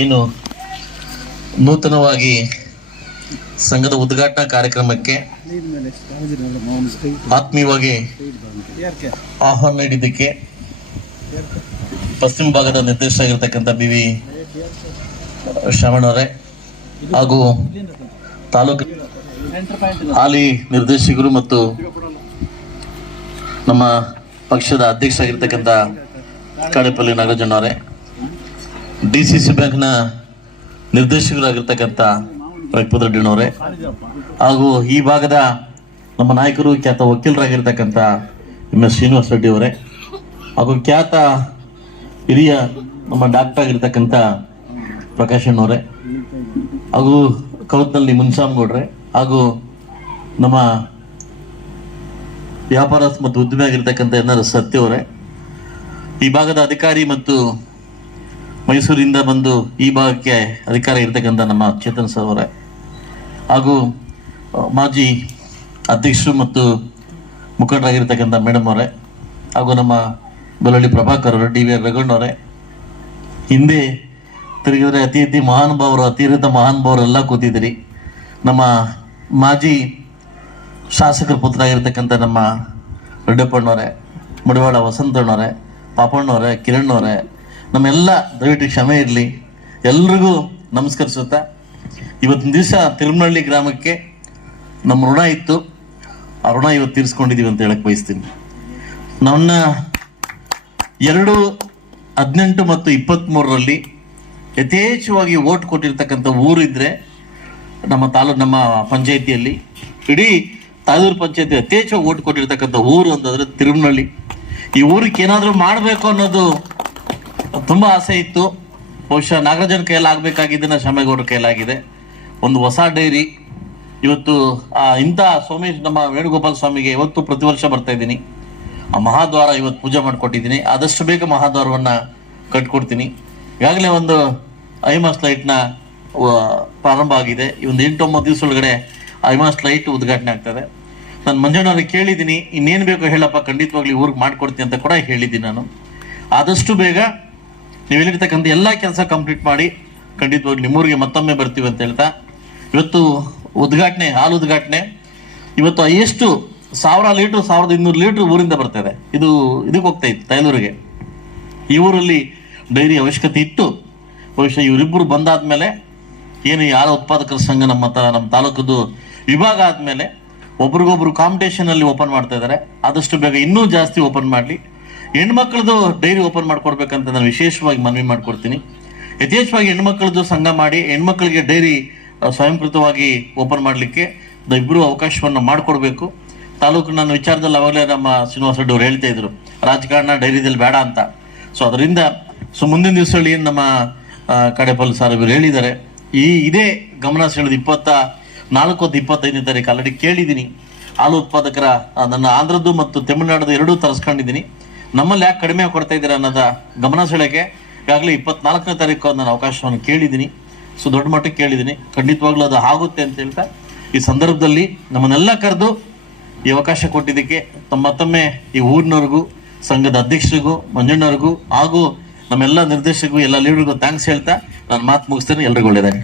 ಏನು ನೂತನವಾಗಿ ಸಂಘದ ಉದ್ಘಾಟನಾ ಕಾರ್ಯಕ್ರಮಕ್ಕೆ ಆತ್ಮೀಯವಾಗಿ ಆಹ್ವಾನ ನೀಡಿದ್ದಕ್ಕೆ ಪಶ್ಚಿಮ ಭಾಗದ ನಿರ್ದೇಶಕರಾಗಿರ್ತಕ್ಕಂಥ ಬಿ.ವಿ. ಶ್ರವಣ್ ಅವರೇ ಹಾಗೂ ತಾಲೂಕು ಹಾಲಿ ನಿರ್ದೇಶಕರು ಮತ್ತು ನಮ್ಮ ಪಕ್ಷದ ಅಧ್ಯಕ್ಷರಾಗಿರ್ತಕ್ಕಂಥ ಕಾಡೇಪಲ್ಲಿ ನಾಗರಾಜಣ್ಣವರೇ, DCC ಬ್ಯಾಂಕ್ನ ನಿರ್ದೇಶಕರಾಗಿರ್ತಕ್ಕಂಥ ರೆಡ್ಡಿನವರೇ ಹಾಗೂ ಈ ಭಾಗದ ನಮ್ಮ ನಾಯಕರು ಖ್ಯಾತ ವಕೀಲರಾಗಿರ್ತಕ್ಕಂಥ MS ಶ್ರೀನಿವಾಸ ರೆಡ್ಡಿ ಅವರೇ ಹಾಗೂ ಖ್ಯಾತ ಹಿರಿಯ ನಮ್ಮ ಡಾಕ್ಟರ್ ಆಗಿರ್ತಕ್ಕಂಥ ಪ್ರಕಾಶ್ ಅಣ್ಣವರೇ ಹಾಗೂ ಕೌತ್ನಲ್ಲಿ ಮುನ್ಸಾಮ್ಗೌಡ್ರೆ ಹಾಗೂ ನಮ್ಮ ವ್ಯಾಪಾರಸ್ಥ ಮತ್ತು ಉದ್ಯಮಿ ಆಗಿರ್ತಕ್ಕಂಥ NR ಸತ್ಯ ಅವರೇ, ಈ ಭಾಗದ ಅಧಿಕಾರಿ ಮತ್ತು ಮೈಸೂರಿಂದ ಬಂದು ಈ ಭಾಗಕ್ಕೆ ಅಧಿಕಾರಿ ಇರ್ತಕ್ಕಂಥ ನಮ್ಮ ಚೇತನ್ ಸರ್ ಅವರೇ ಹಾಗೂ ಮಾಜಿ ಅಧ್ಯಕ್ಷರು ಮತ್ತು ಮುಖಂಡರಾಗಿರ್ತಕ್ಕಂಥ ಮೇಡಮ್ ಅವರೇ ಹಾಗೂ ನಮ್ಮ ಬೆಳ್ಳಳ್ಳಿ ಪ್ರಭಾಕರ್ ಅವರು, DVR ರಘುಣ್ಣವರೇ, ಹಿಂದೆ ತಿರುಗಿದ್ರೆ ಅತಿ ಮಹಾನುಭಾವರು ಅತಿರಿತ ಮಹಾನುಭಾವರೆಲ್ಲ ಕೂತಿದ್ದೀರಿ. ನಮ್ಮ ಮಾಜಿ ಶಾಸಕರ ಪುತ್ರರಾಗಿರ್ತಕ್ಕಂಥ ನಮ್ಮ ರೆಡ್ಡಪ್ಪಣ್ಣವರೇ, ಮಡಿವಾಳ ವಸಂತಣ್ಣವರೇ, ಪಾಪಣ್ಣವರೇ, ಕಿರಣ್ ನಮ್ಮೆಲ್ಲ ದಯವಿಟ್ಟು ಕ್ಷಮೆ ಇರಲಿ. ಎಲ್ರಿಗೂ ನಮಸ್ಕರಿಸುತ್ತಾ ಇವತ್ತಿನ ದಿವಸ ತಿರುಮನಹಳ್ಳಿ ಗ್ರಾಮಕ್ಕೆ ನಮ್ಮ ಋಣ ಇತ್ತು, ಆ ಋಣ ಇವತ್ತು ತೀರಿಸ್ಕೊಂಡಿದ್ದೀವಿ ಅಂತ ಹೇಳಕ್ ಬಯಸ್ತೀನಿ. ನನ್ನ 2018 ಮತ್ತು 23ರಲ್ಲಿ ಯಥೇಚ್ಛವಾಗಿ ಓಟ್ ಕೊಟ್ಟಿರ್ತಕ್ಕಂಥ ಊರಿದ್ರೆ ನಮ್ಮ ಪಂಚಾಯಿತಿಯಲ್ಲಿ, ಇಡೀ ತಾಳೂರು ಪಂಚಾಯತಿ ಯಥೇಚ್ಛವಾಗಿ ಓಟ್ ಕೊಟ್ಟಿರ್ತಕ್ಕಂಥ ಊರು ಅಂತಂದ್ರೆ ತಿರುಮನಹಳ್ಳಿ. ಈ ಊರಿಗೆ ಏನಾದರೂ ಮಾಡಬೇಕು ಅನ್ನೋದು ತುಂಬಾ ಆಸೆ ಇತ್ತು. ಬಹುಶಃ ನಾಗರಾಜನ ಕೈಯಲ್ಲಿ ಆಗ್ಬೇಕಾಗಿದ್ದನ್ನ ಶ್ಯಾಮೇಗೌಡರ ಕೈಲಾಗಿದೆ. ಒಂದು ಹೊಸ ಡೈರಿ ಇವತ್ತು ಇಂಥ ಸೋಮೇಶ್ ನಮ್ಮ ವೇಣುಗೋಪಾಲ ಸ್ವಾಮಿಗೆ ಇವತ್ತು ಪ್ರತಿ ವರ್ಷ ಬರ್ತಾ ಇದ್ದೀನಿ. ಆ ಮಹಾದ್ವಾರ ಇವತ್ತು ಪೂಜೆ ಮಾಡಿಕೊಟ್ಟಿದ್ದೀನಿ. ಆದಷ್ಟು ಬೇಗ ಮಹಾದ್ವಾರವನ್ನ ಕಟ್ಕೊಡ್ತೀನಿ. ಈಗಾಗಲೇ ಒಂದು ಐಮಾಸ್ ಲೈಟ್ನ ಪ್ರಾರಂಭ ಆಗಿದೆ. ಈ ಒಂದು 8-9 ದಿವಸ ಒಳಗಡೆ ಐಮಾಸ್ ಲೈಟ್ ಉದ್ಘಾಟನೆ ಆಗ್ತದೆ. ನಾನು ಮಂಜಣ್ಣವ್ರಿಗೆ ಕೇಳಿದ್ದೀನಿ, ಇನ್ನೇನು ಬೇಕೋ ಹೇಳಪ್ಪ, ಖಂಡಿತವಾಗ್ಲಿ ಊರಿಗೆ ಮಾಡ್ಕೊಡ್ತೀನಿ ಅಂತ ಕೂಡ ಹೇಳಿದ್ದೀನಿ. ನಾನು ಆದಷ್ಟು ಬೇಗ ನೀವು ಹೇಳಿರ್ತಕ್ಕಂಥ ಎಲ್ಲ ಕೆಲಸ ಕಂಪ್ಲೀಟ್ ಮಾಡಿ ಖಂಡಿತವಾಗಿ ನಿಮ್ಮೂರಿಗೆ ಮತ್ತೊಮ್ಮೆ ಬರ್ತೀವಿ ಅಂತ ಹೇಳ್ತಾ, ಇವತ್ತು ಉದ್ಘಾಟನೆ, ಹಾಲು ಉದ್ಘಾಟನೆ ಇವತ್ತು ಎಷ್ಟು 1000 ಲೀಟ್ರ್ 1200 ಲೀಟ್ರ್ ಊರಿಂದ ಬರ್ತಾ ಇದೆ. ಇದಕ್ಕೆ ಹೋಗ್ತಾ ಇತ್ತು ತೈಲೂರಿಗೆ. ಈ ಊರಲ್ಲಿ ಡೈರಿ ಅವಶ್ಯಕತೆ ಇತ್ತು. ಬಹುಶಃ ಇವರಿಬ್ಬರು ಬಂದಾದ್ಮೇಲೆ ಏನು ಯಾರ ಉತ್ಪಾದಕರ ಸಂಘ ನಮ್ಮ ತಾಲೂಕದ್ದು ವಿಭಾಗ ಆದ್ಮೇಲೆ ಒಬ್ರಿಗೊಬ್ರು ಕಾಂಪಿಟೇಷನ್ ಅಲ್ಲಿ ಓಪನ್ ಮಾಡ್ತಾ ಇದ್ದಾರೆ. ಆದಷ್ಟು ಬೇಗ ಇನ್ನೂ ಜಾಸ್ತಿ ಓಪನ್ ಮಾಡಲಿ. ಹೆಣ್ಮಕ್ಳದ್ದು ಡೈರಿ ಓಪನ್ ಮಾಡ್ಕೊಡ್ಬೇಕಂತ ನಾನು ವಿಶೇಷವಾಗಿ ಮನವಿ ಮಾಡ್ಕೊಡ್ತೀನಿ. ಯಥೇಚ್ಛವಾಗಿ ಹೆಣ್ಮಕ್ಳದ್ದು ಸಂಘ ಮಾಡಿ ಹೆಣ್ಮಕ್ಳಿಗೆ ಡೈರಿ ಸ್ವಯಂಕೃತವಾಗಿ ಓಪನ್ ಮಾಡಲಿಕ್ಕೆ ಇಬ್ಬರು ಅವಕಾಶವನ್ನು ಮಾಡಿಕೊಡ್ಬೇಕು. ತಾಲೂಕು ನನ್ನ ವಿಚಾರದಲ್ಲಿ ಅವಾಗಲೇ ನಮ್ಮ ಶ್ರೀನಿವಾಸ ರೆಡ್ಡಿ ಅವರು ಹೇಳ್ತಾ ಇದ್ರು, ರಾಜಕಾರಣ ಡೈರಿದಲ್ಲಿ ಬೇಡ ಅಂತ. ಸೊ ಅದರಿಂದ ಮುಂದಿನ ದಿವಸದಲ್ಲಿ ಏನು ನಮ್ಮ ಕಾಡೇಪಲ್ಲಿ ಸರ್ ಇವರು ಹೇಳಿದ್ದಾರೆ, ಇದೇ ಗಮನ ಸೆಳೆದು 24 ಮತ್ತು 25ನೇ ತಾರೀಕು ಆಲ್ರೆಡಿ ಕೇಳಿದ್ದೀನಿ. ಹಾಲು ಉತ್ಪಾದಕರ ನನ್ನ ಆಂಧ್ರದ್ದು ಮತ್ತು ತಮಿಳುನಾಡದು ಎರಡೂ ತರಿಸ್ಕೊಂಡಿದ್ದೀನಿ. ನಮ್ಮಲ್ಲಿ ಯಾಕೆ ಕಡಿಮೆ ಕೊಡ್ತಾ ಇದ್ದೀರಾ ಅನ್ನೋದ ಗಮನ ಸೆಳೆಗೆ ಈಗಾಗಲೇ 24ನೇ ತಾರೀಕು ನಾನು ಅವಕಾಶವನ್ನು ಕೇಳಿದ್ದೀನಿ. ಸೊ ದೊಡ್ಡ ಮಟ್ಟಕ್ಕೆ ಕೇಳಿದ್ದೀನಿ. ಖಂಡಿತವಾಗ್ಲೂ ಅದು ಆಗುತ್ತೆ ಅಂತ ಹೇಳ್ತಾ ಈ ಸಂದರ್ಭದಲ್ಲಿ ನಮ್ಮನ್ನೆಲ್ಲ ಕರೆದು ಈ ಅವಕಾಶ ಕೊಟ್ಟಿದ್ದಕ್ಕೆ ಮತ್ತೊಮ್ಮೆ ಈ ಊರಿನವ್ರಿಗೂ, ಸಂಘದ ಅಧ್ಯಕ್ಷರಿಗೂ, ಮಂಜಣ್ಣವ್ರಿಗೂ ಹಾಗೂ ನಮ್ಮೆಲ್ಲ ನಿರ್ದೇಶಕರಿಗೂ, ಎಲ್ಲ ಲೀಡರ್ಗೂ ಥ್ಯಾಂಕ್ಸ್ ಹೇಳ್ತಾ ನಾನು ಮಾತು ಮುಗಿಸ್ತೇನೆ. ಎಲ್ರಿಗೂ ಒಳ್ಳೆಯದಾಗಿ.